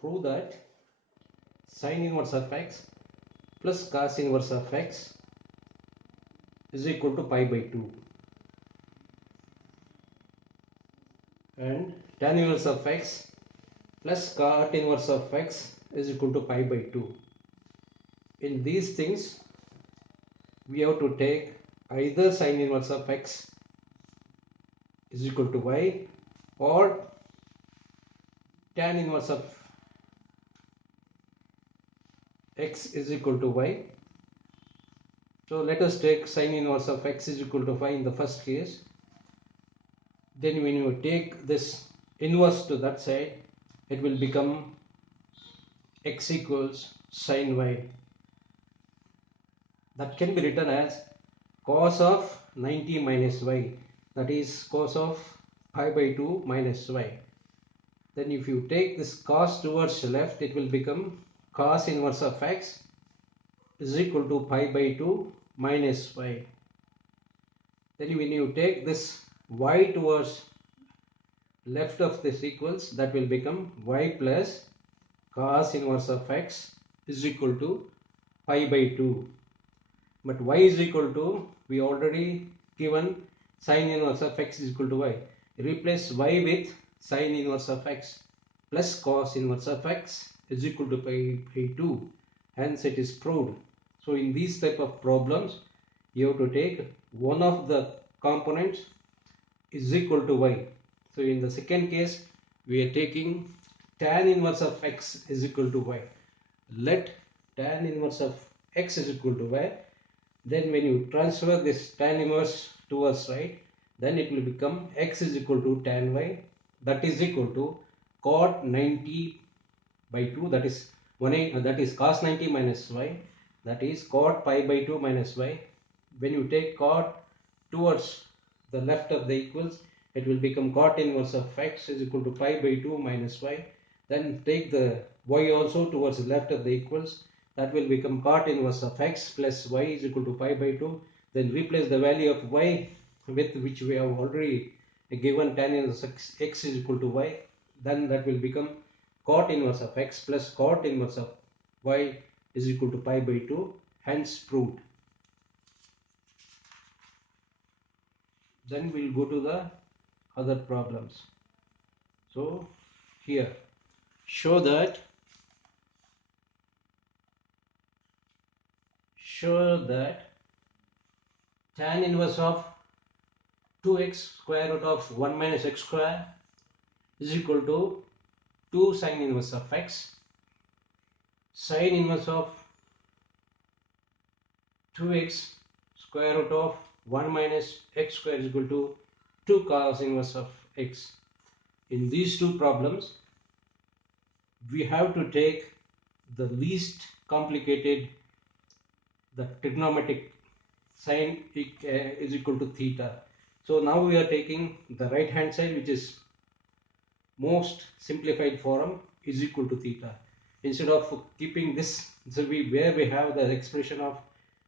prove that sin inverse of x plus cos inverse of x is equal to pi by 2, and tan inverse of x plus cot inverse of x is equal to pi by 2. In these things we have to take either sin inverse of x is equal to y or tan inverse of x is equal to y. So let us take sin inverse of x is equal to y in the first case. Then when you take this inverse to that side, it will become x equals sin y. That can be written as cos of 90 minus y, that is cos of pi by 2 minus y. Then if you take this cos towards left, it will become cos inverse of x is equal to pi by 2 minus y. Then when you take this y towards left of this equals, that will become y plus cos inverse of x is equal to pi by 2. But y is equal to, we already given sin inverse of x is equal to y. Replace y with sin inverse of x plus cos inverse of x is equal to pi by 2. Hence it is proved. So in these type of problems, you have to take one of the components is equal to y. So in the second case, we are taking tan inverse of x is equal to y. Let tan inverse of x is equal to y. Then when you transfer this tan inverse towards right, then it will become x is equal to tan y, that is equal to cot 90 by 2, that is that is cos 90 minus y, that is cot pi by 2 minus y. When you take cot towards the left of the equals, it will become cot inverse of x is equal to pi by 2 minus y. Then take the y also towards the left of the equals, that will become cot inverse of x plus y is equal to pi by 2. Then replace the value of y with which we have already given tan inverse x is equal to y. Then that will become cot inverse of x plus cot inverse of y is equal to pi by 2. Hence proved. Then we'll go to the other problems. So here show that tan inverse of 2x square root of 1 minus x square is equal to 2 sin inverse of x. Sin inverse of 2x square root of 1 minus x square is equal to 2 cos inverse of x. In these two problems, we have to take the least complicated, the trigonometric sin is equal to theta. So now we are taking the right hand side, which is most simplified form, is equal to theta. Instead of keeping this, so where we have the expression of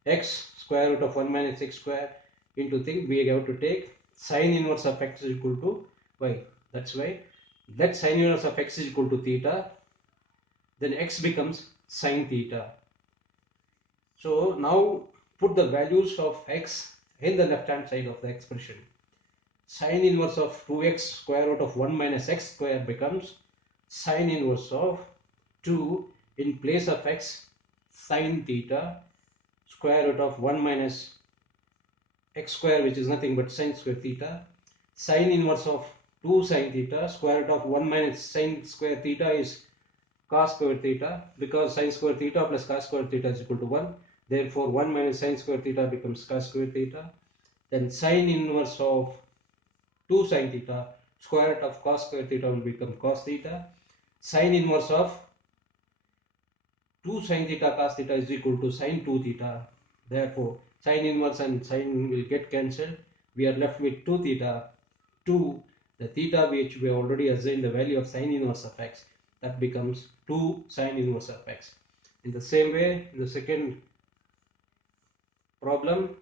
x square root of 1 minus x square into thing, we have to take sin inverse of x is equal to y. That's why let sin inverse of x is equal to theta, then x becomes sin theta. So now put the values of x in the left hand side of the expression. Sin inverse of 2x square root of 1 minus x square becomes sin inverse of 2 in place of x sin theta square root of 1 minus x square, which is nothing but sin square theta. Sin inverse of 2 sin theta square root of 1 minus sin square theta is cos square theta, because sin square theta plus cos square theta is equal to 1. Therefore 1 minus sin square theta becomes cos square theta. Then sin inverse of 2 sin theta square root of cos square theta will become cos theta. Sin inverse of 2 sin theta cos theta is equal to sin 2 theta. Therefore sin inverse and sin will get cancelled. We are left with 2 theta. 2, the theta which we already assigned the value of sin inverse of x, that becomes 2 sin inverse of x. In the same way, in the second problem,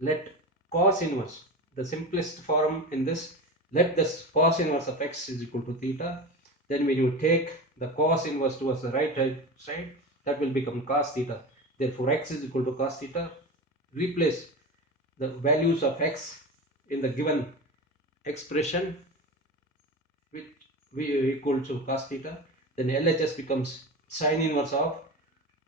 let cos inverse, the simplest form in this, let this cos inverse of x is equal to theta. Then when you take the cos inverse towards the right side, that will become cos theta. Therefore x is equal to cos theta. Replace the values of x in the given expression with v equal to cos theta. Then LHS becomes sine inverse of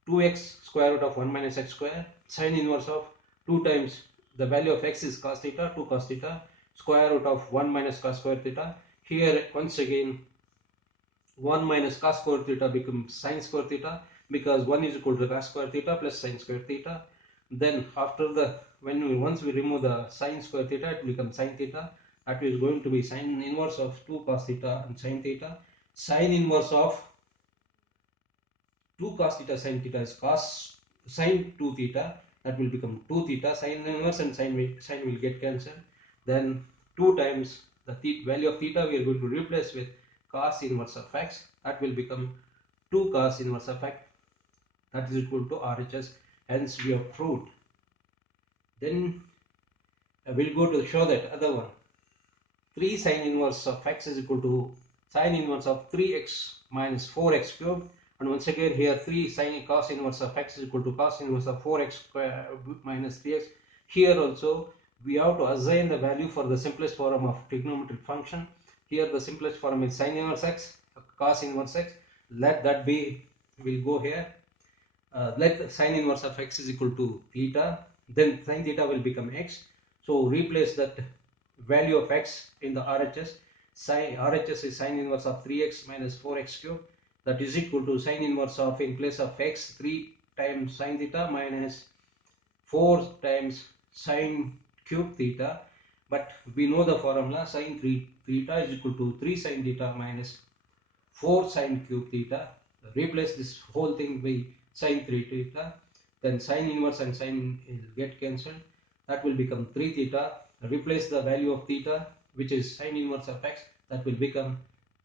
2x square root of 1 minus x square, sine inverse of 2 times the value of x is cos theta, 2 cos theta, square root of 1 minus cos square theta. Here once again 1 minus cos square theta becomes sine square theta, because 1 is equal to cos square theta plus sine square theta. Then after the once we remove the sine square theta, it becomes sine theta. That is going to be sine inverse of 2 cos theta and sine theta. Sine inverse of 2 cos theta sine theta is cos sine 2 theta. That will become 2 theta. Sine inverse and sine will get cancelled. Then 2 times the value of theta we are going to replace with cos inverse of x. That will become 2 cos inverse of x. That is equal to RHS. Hence we have proved. Then we'll go to show that other one. 3 sine inverse of x is equal to sine inverse of 3x minus 4x cubed. And once again here 3 sine cos inverse of x is equal to cos inverse of 4x square minus 3x. Here also we have to assign the value for the simplest form of trigonometric function. Here the simplest form is sine inverse x, cos inverse x. Let that be, we'll go here. Let the sine inverse of x is equal to theta. Then sine theta will become x. So replace that value of x in the RHS. RHS is sine inverse of 3x minus 4x cubed. That is equal to sine inverse of, in place of x, 3 times sine theta minus 4 times sine cube theta. But we know the formula, sine 3 theta is equal to 3 sine theta minus 4 sine cube theta. Replace this whole thing by sine 3 theta. Then sine inverse and sine will get cancelled. That will become 3 theta. Replace the value of theta, which is sine inverse of x. That will become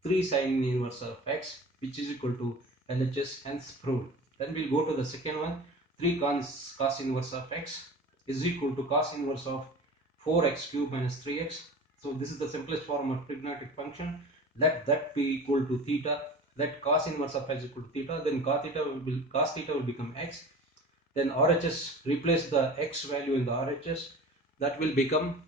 3 sine inverse of x, which is equal to LHS, hence proved. Then we'll go to the second one. 3 cos inverse of x is equal to cos inverse of 4x cube minus 3x. So this is the simplest form of trigonometric function. Let that be equal to theta. Let cos inverse of x equal to theta. Then cos theta will become x. Then RHS, replace the x value in the RHS. That will become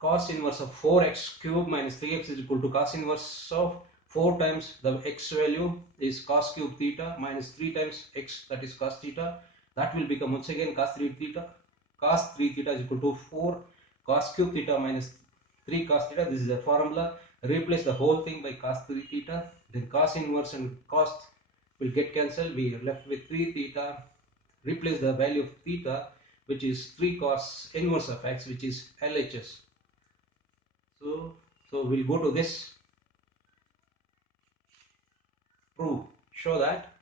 cos inverse of 4x cube minus 3x is equal to cos inverse of 4 times the x value is cos cube theta minus 3 times x, that is cos theta. That will become once again cos 3 theta. Cos 3 theta is equal to 4 cos cube theta minus 3 cos theta. This is the formula. Replace the whole thing by cos 3 theta. Then cos inverse and cos will get cancelled. We are left with 3 theta. Replace the value of theta, which is 3 cos inverse of x, which is LHS. So we'll go to this. Prove. Show that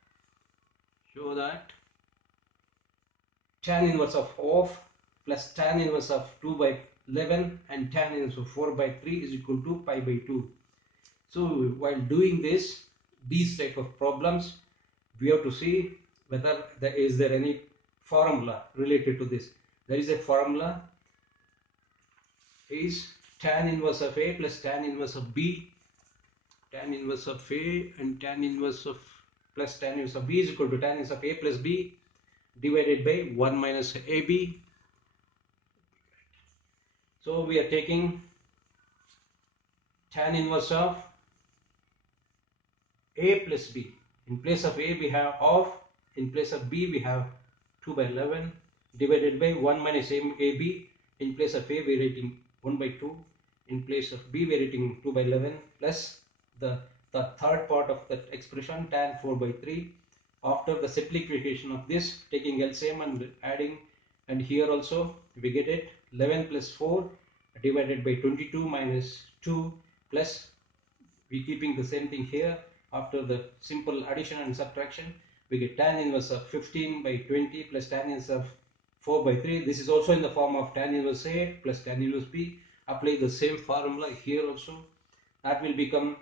tan inverse of plus tan inverse of 2 by 11 and tan inverse of 4 by 3 is equal to pi by 2. So while doing these type of problems, we have to see whether there is any formula related to this. There is a formula, is tan inverse of A plus tan inverse of B. Tan inverse of A and tan inverse of plus tan inverse of B is equal to tan inverse of A plus B divided by 1 minus AB. So we are taking tan inverse of A plus B. In place of A we have of, in place of B we have 2 by 11 divided by 1 minus AB. In place of A we are writing 1 by 2. In place of B we are writing 2 by 11 plus the third part of that expression, tan 4 by 3. After the simplification of this, taking LCM and adding, and here also we get it 11 plus 4 divided by 22 minus 2 plus, we keeping the same thing here. After the simple addition and subtraction, we get tan inverse of 15 by 20 plus tan inverse of 4 by 3. This is also in the form of tan inverse A plus tan inverse B. Apply the same formula here also. That will become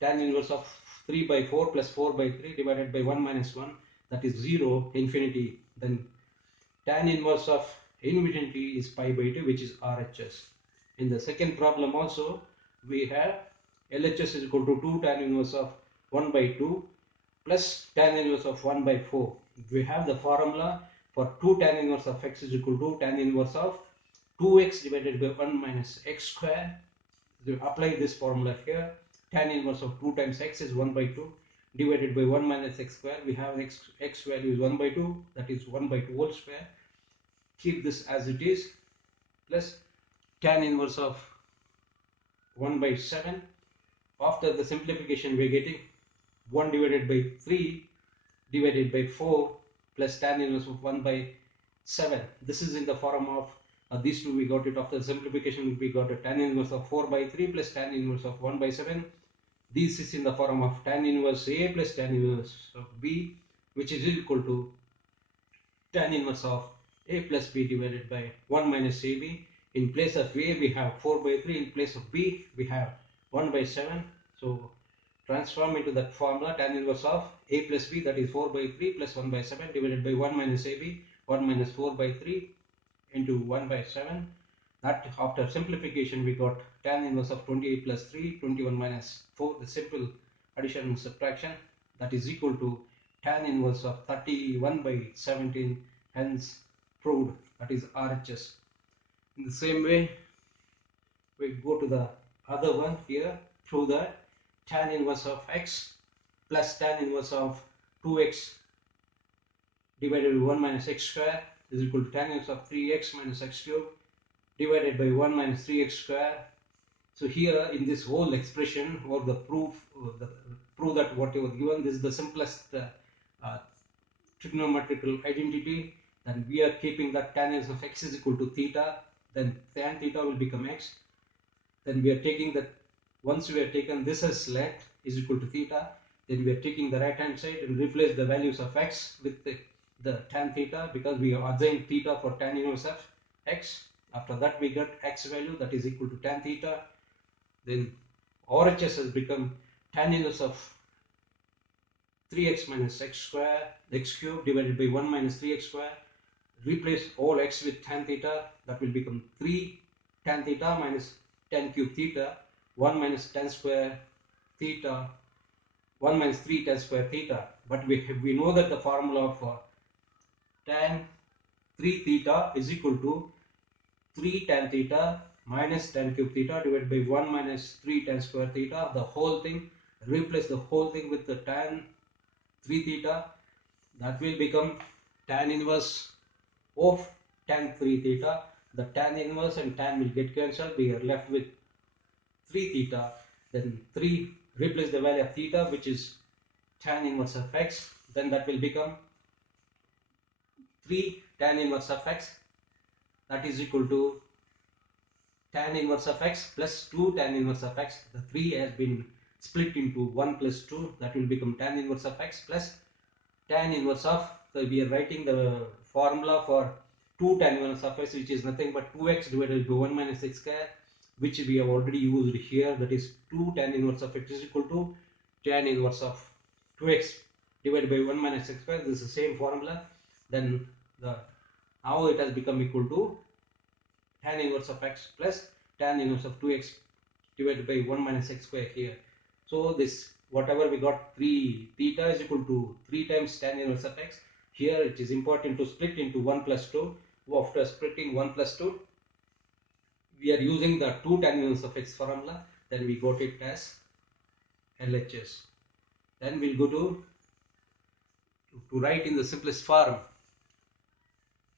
tan inverse of 3 by 4 plus 4 by 3 divided by 1 minus 1, that is 0, infinity. Then tan inverse of infinity is pi by 2, which is RHS. In the second problem also we have LHS is equal to 2 tan inverse of 1 by 2 plus tan inverse of 1 by 4. We have the formula for 2 tan inverse of x is equal to tan inverse of 2x divided by 1 minus x square. So apply this formula here. Tan inverse of 2 times x is 1 by 2 divided by 1 minus x square. We have x value is 1 by 2, that is 1 by 2 whole square. Keep this as it is, plus tan inverse of 1 by 7. After the simplification we are getting 1 divided by 3 divided by 4 plus tan inverse of 1 by 7. This is in the form of these two. We got it after simplification. We got a tan inverse of 4 by 3 plus tan inverse of 1 by 7. This is in the form of tan inverse A plus tan inverse of B, which is equal to tan inverse of A plus B divided by 1 minus AB. In place of A we have 4 by 3, in place of B we have 1 by 7. So transform into that formula, tan inverse of A plus B, that is 4 by 3 plus 1 by 7 divided by 1 minus AB, 1 minus 4 by 3 into 1 by 7. That after simplification we got tan inverse of 28 plus 3, 21 minus 4, the simple addition and subtraction, that is equal to tan inverse of 31 by 17, hence proved, that is RHS. In the same way we go to the other one here, through that tan inverse of x plus tan inverse of 2x divided by 1 minus x square is equal to tan inverse of 3x minus x cube divided by 1 minus 3x square. So here in this whole expression, or the proof, that whatever given, this is the simplest trigonometrical identity. Then we are keeping that tan inverse of x is equal to theta, then tan theta will become x. Then we are taking that, once we have taken this as let is equal to theta, then we are taking the right hand side and replace the values of x with the tan theta, because we have assigned theta for tan inverse of x. After that we get x value, that is equal to tan theta. Then RHS has become tan inverse of 3x minus x square, x cube divided by 1 minus 3x square. Replace all x with tan theta, that will become 3 tan theta minus tan cube theta, 1 minus tan square theta, 1 minus 3 tan square theta. But we know that the formula of tan 3 theta is equal to 3 tan theta minus tan cube theta divided by 1 minus 3 tan square theta, the whole thing. Replace the whole thing with the tan 3 theta, that will become tan inverse of tan 3 theta. The tan inverse and tan will get cancelled, we are left with 3 theta. Then 3, replace the value of theta, which is tan inverse of x, then that will become 3 tan inverse of x, that is equal to tan inverse of x plus 2 tan inverse of x. The 3 has been split into 1 plus 2, that will become tan inverse of x plus tan inverse of, so we are writing the formula for 2 tan inverse of x, which is nothing but 2x divided by 1 minus x square, which we have already used here, that is 2 tan inverse of x is equal to tan inverse of 2x divided by 1 minus x square. This is the same formula. Then now it has become equal to tan inverse of x plus tan inverse of 2x divided by 1 minus x square here. So this, whatever we got, 3 theta is equal to 3 times tan inverse of x. Here it is important to split into 1 plus 2. After splitting 1 plus 2, we are using the 2 tan inverse of x formula. Then we got it as LHS. Then we'll go to write in the simplest form.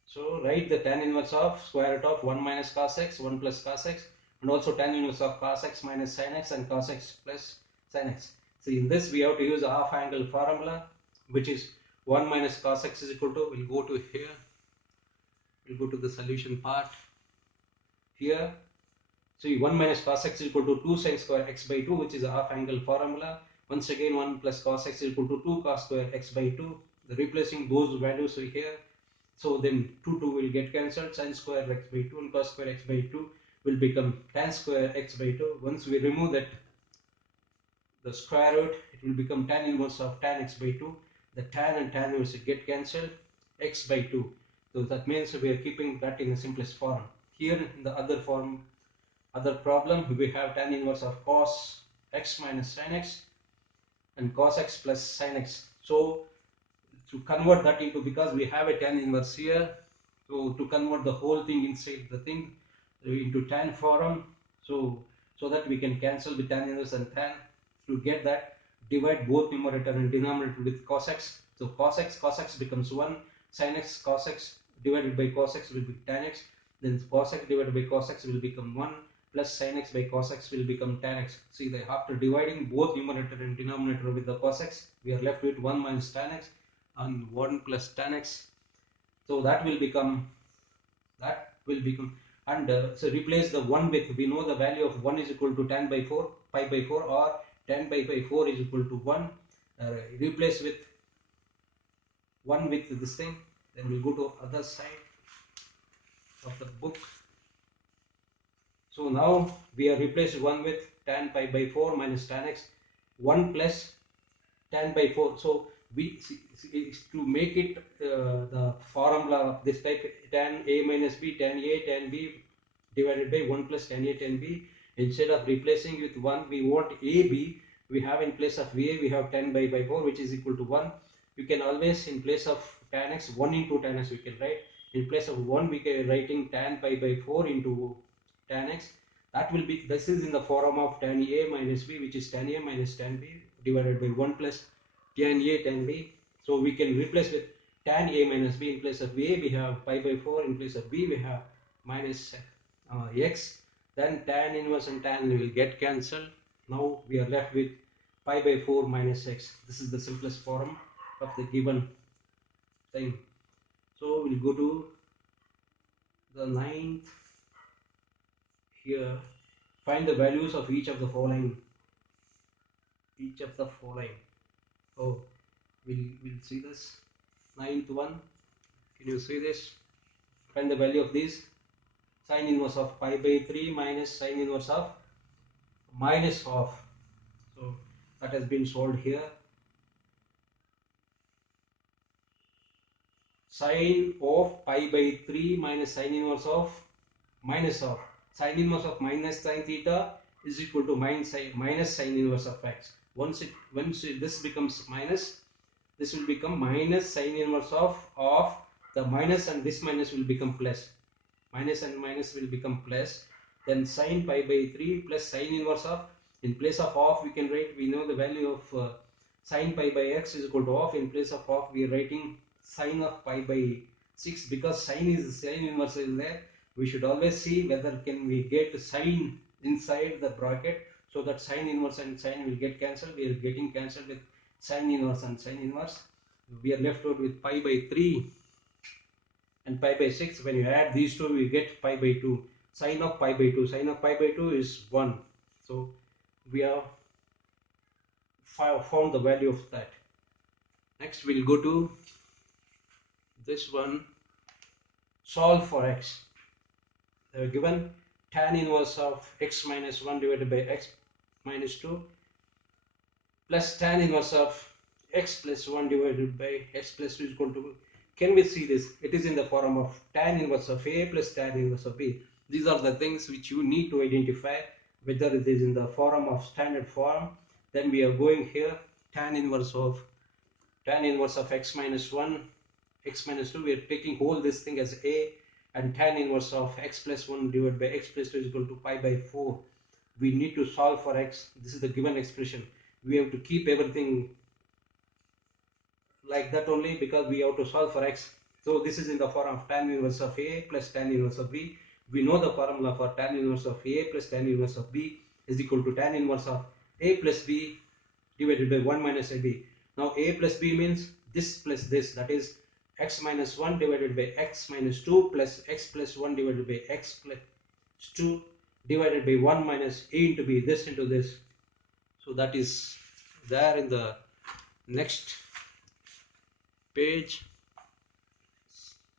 So write the tan inverse of square root of 1 minus cos x, 1 plus cos x, and also tan inverse of cos x minus sin x and cos x plus sin x. So in this we have to use a half angle formula, which is 1 minus cos x is equal to, we'll go to here, we'll go to the solution part here. So 1 minus cos x is equal to 2 sin square x by 2, which is a half angle formula. Once again 1 plus cos x is equal to 2 cos square x by 2. Replacing those values here. So then 2 will get cancelled, sin square x by 2 and cos square x by 2 will become tan square x by 2. Once we remove that, the square root, it will become tan inverse of tan x by 2. The tan and tan inverse get cancelled, x by 2. So that means we are keeping that in the simplest form. Here in the other problem, we have tan inverse of cos x minus sin x and cos x plus sin x. So to convert that into, because we have a tan inverse here, so to convert the whole thing inside the thing into tan form, so that we can cancel the tan inverse and tan. To get that, divide both numerator and denominator with cos x. So cos x becomes 1, sin x cos x divided by cos x will be tan x, then cos x divided by cos x will become 1 plus sin x by cos x will become tan x. See, that after dividing both numerator and denominator with the cos x, we are left with 1 minus tan x and 1 plus tan x. So that will become, and so replace the 1 with, we know the value of 1 is equal to tan by 4 pi by 4, or tan by 4 is equal to 1. Replace with 1 with this thing, then we'll go to other side of the book. So now we have replaced 1 with tan pi by 4 minus tan x, 1 plus tan by 4. So we to make it the formula of this type, tan a minus b, tan a tan b divided by 1 plus tan a tan b. Instead of replacing with 1, we want ab. We have in place of va, we have tan by 4 which is equal to 1. You can always, in place of tan x, 1 into tan x we can write. In place of 1 we can writing tan pi by 4 into tan x. That will be, this is in the form of tan a minus b, which is tan a minus tan b divided by 1 plus tan a tan b. So we can replace with tan a minus b. In place of a we have pi by 4, in place of b we have minus x. Then tan inverse and tan will get cancelled. Now we are left with pi by 4 minus x. This is the simplest form of the given thing. So we'll go to the ninth here. Find the values of each of the following. Oh, we'll see this. Ninth one. Can you see this? Find the value of these. Sine inverse of pi by 3 minus sine inverse of minus half. So that has been solved here. Sine of pi by 3 minus sine inverse of minus half. Sine inverse of minus sine theta is equal to minus sine inverse of x. Once this becomes minus, this will become minus sine inverse of the minus, and this minus will become plus. Minus and minus will become plus. Then sine pi by 3 plus sine inverse of, in place of half we can write, we know the value of sine pi by x is equal to half. In place of half we are writing sine of pi by 6, because sine inverse is there. We should always see whether can we get sine inside the bracket, so that sine inverse and sine will get cancelled. We are getting cancelled with sine inverse and sine inverse. We are left out with pi by 3 and pi by 6. When you add these two, we get pi by 2. Sine of pi by 2. Sine of pi by 2 is 1. So we have found the value of that. Next we'll go to this one. Solve for x. They are given tan inverse of x minus 1 divided by x minus 2 plus tan inverse of x plus 1 divided by x plus 2 is equal to, can we see this? It is in the form of tan inverse of a plus tan inverse of b. These are the things which you need to identify, whether it is in the form of standard form. Then we are going here, tan inverse of x minus 1, x minus 2, we are taking whole this thing as a, and tan inverse of x plus 1 divided by x plus 2 is equal to pi by 4. We need to solve for x. This is the given expression. We have to keep everything like that only, because we have to solve for x. So this is in the form of tan inverse of a plus tan inverse of b. We know the formula for tan inverse of a plus tan inverse of b is equal to tan inverse of a plus b divided by 1 minus ab. Now a plus b means this plus this, that is x minus 1 divided by x minus 2 plus x plus 1 divided by x plus 2 divided by 1 minus a into b, this into this. So that is there in the next page.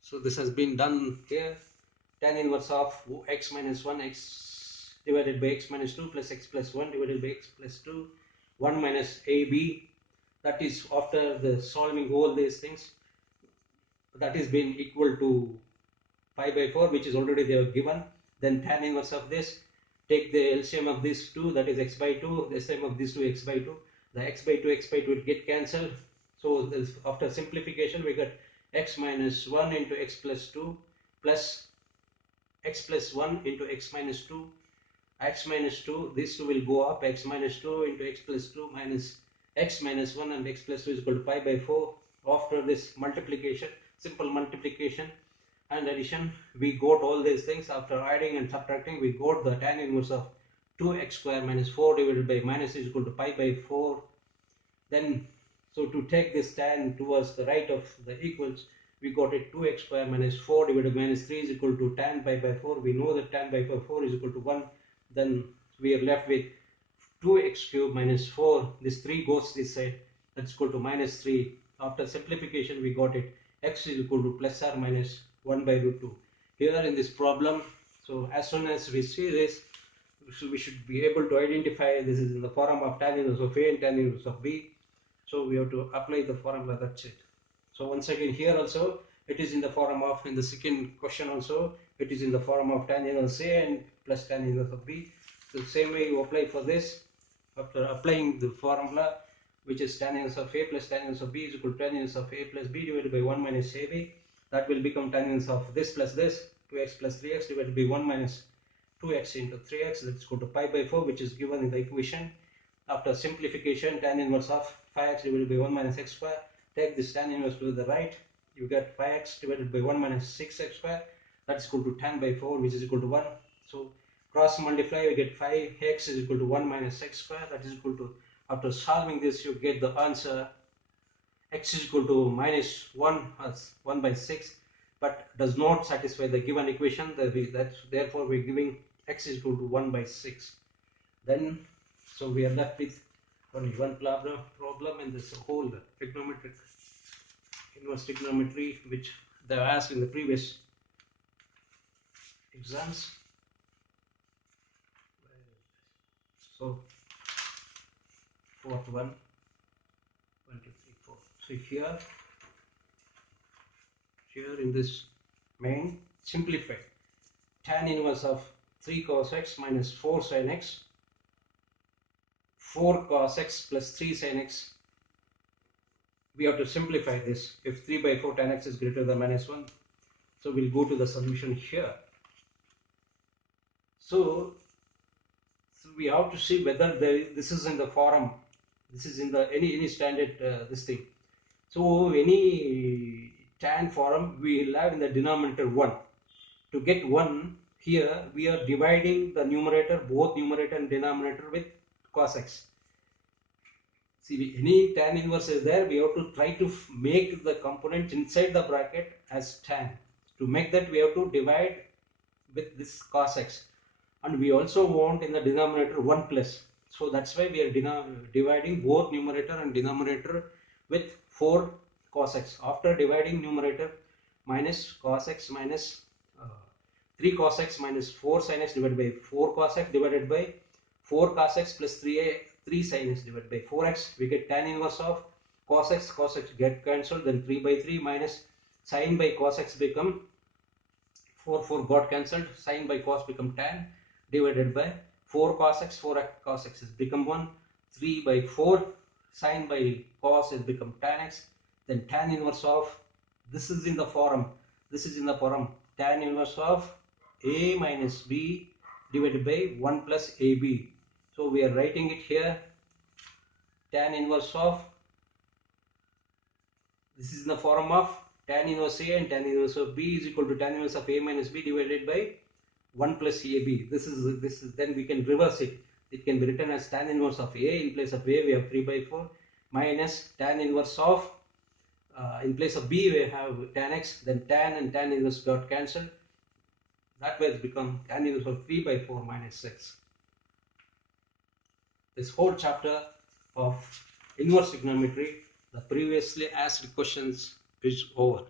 So this has been done here. Tan inverse of x minus 1 x divided by x minus 2 plus x plus 1 divided by x plus 2 1 minus ab. That is after the solving all these things, that is been equal to pi by 4, which is already they are given. Then tan inverse of this, take the LCM of these two, that is x by 2, the LCM of these two x by 2, the x by 2 will get cancelled. So this, after simplification we get x minus 1 into x plus 2 plus x plus 1 into x minus 2, x minus 2, these two will go up, x minus 2 into x plus 2 minus x minus 1 and x plus 2 is equal to pi by 4. After this multiplication, simple multiplication and addition, we got all these things. After adding and subtracting, we got the tan inverse of 2x square minus 4 divided by minus is equal to pi by 4. Then, so to take this tan towards the right of the equals, we got it 2x square minus 4 divided by minus 3 is equal to tan pi by 4. We know that tan pi by 4 is equal to 1. Then we are left with 2x cube minus 4. This 3 goes this side. That's equal to minus 3. After simplification, we got it x is equal to plus or minus 1 by root 2. Here in this problem, so as soon as we see this, so we should be able to identify this is in the form of tan inverse of A and tan inverse of B. So we have to apply the formula, that's it. So once again here also it is in the form of, in the second question also it is in the form of tan inverse A and plus tan inverse of B. So same way you apply for this. After applying the formula, which is tan inverse of A plus tan inverse of B is equal to tan inverse of A plus B divided by 1 minus AB. That will become tan inverse of this plus this, 2x plus 3x divided by 1 minus 2x into 3x, let's go to pi by 4, which is given in the equation. After simplification, tan inverse of 5x divided by 1 minus x square, take this tan inverse to the right, you get 5x divided by 1 minus 6x square, that's equal to tan by 4, which is equal to 1. So cross multiply, we get 5x is equal to 1 minus x square, that is equal to, after solving this you get the answer x is equal to minus 1 as 1 by 6, but does not satisfy the given equation. Therefore we are giving x is equal to 1 by 6. Then, so we are left with only one problem in this whole trigonometric, inverse trigonometry, which they have asked in the previous exams. So fourth one, 1, 2, 3, 4. So here in this main, simplify tan inverse of 3 cos x minus 4 sin x, 4 cos x plus 3 sin x. We have to simplify this. If 3 by 4 tan x is greater than minus 1, so we'll go to the solution here. So we have to see whether this is in the form, this is in the any standard this thing. So any tan form we will have in the denominator 1. To get 1, here we are dividing the numerator, both numerator and denominator, with cos x. See, any tan inverse is there, we have to try to make the component inside the bracket as tan. To make that, we have to divide with this cos x, and we also want in the denominator 1 plus. So that's why we are dividing both numerator and denominator with 4 cos x. After dividing numerator, minus cos x minus 3 cos x minus 4 sin x divided by 4 cos x divided by 4 cos x plus 3 sin x divided by 4x. We get tan inverse of cos x get cancelled, then 3 by 3 minus sin by cos x become 4 got cancelled, sin by cos become tan divided by 4 cos x, 4 cos x is become 1, 3 by 4 sin by cos is become tan x, then tan inverse of, this is in the form tan inverse of a minus b divided by 1 plus ab. So we are writing it here, tan inverse of, this is in the form of tan inverse a and tan inverse of b is equal to tan inverse of a minus b divided by 1 plus AB. This is then we can reverse it. It can be written as tan inverse of A. In place of A we have 3 by 4 minus tan inverse of, in place of B we have tan x, then tan and tan inverse got cancelled. That way it's become tan inverse of 3 by 4 minus 6. This whole chapter of inverse trigonometry, the previously asked questions is over.